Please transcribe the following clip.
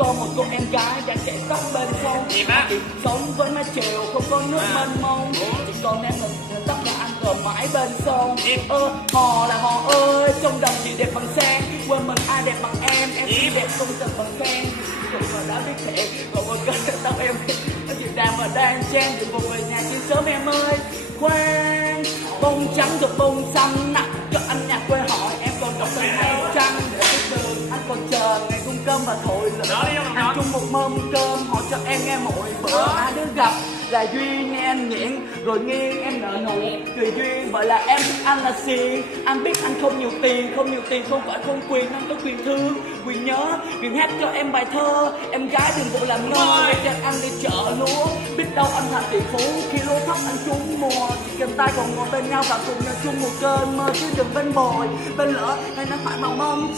Có một cô em gái đã chạy tóc bên sông, sống với mái chiều không có nước mênh mông. Chỉ còn em mình tóc là anh cờ mãi bên sông. Hò là hò ơi, trong đồng gì đẹp bằng sen, quên mình ai đẹp bằng em xinh đẹp không cần bằng khen. Rồi mà đã biết thiệt, còn một cơn tóc em nó chỉ đàm và đang chen. Đừng buồn về nhà chứ sớm em ơi. Khoan, bông trắng rồi bông xanh nặng cho anh nhạc quê hỏi em còn đọc tình hay chăng. Anh còn chờ ngày cung cơm và thổi lửa, ăn chung một mâm cơm hỏi cho em nghe mỗi bữa. Hai đứa gặp là duyên nghe anh nghiện rồi nghiêng em nợ nụ tùy duyên, bởi là em thích anh là xiên. Anh biết anh không nhiều tiền không phải không quyền, anh có quyền thương quyền nhớ quyền hát cho em bài thơ. Em gái đừng vội làm ngơ để cho anh đi chợ lúa, biết đâu anh thành tỷ phú khi lúa thóc anh trúng mùa. Chỉ cầm tay còn ngồi bên nhau và cùng nhau chung một cơn mơ chứ đừng bên bồi bên lỡ hay nó phải màu mong.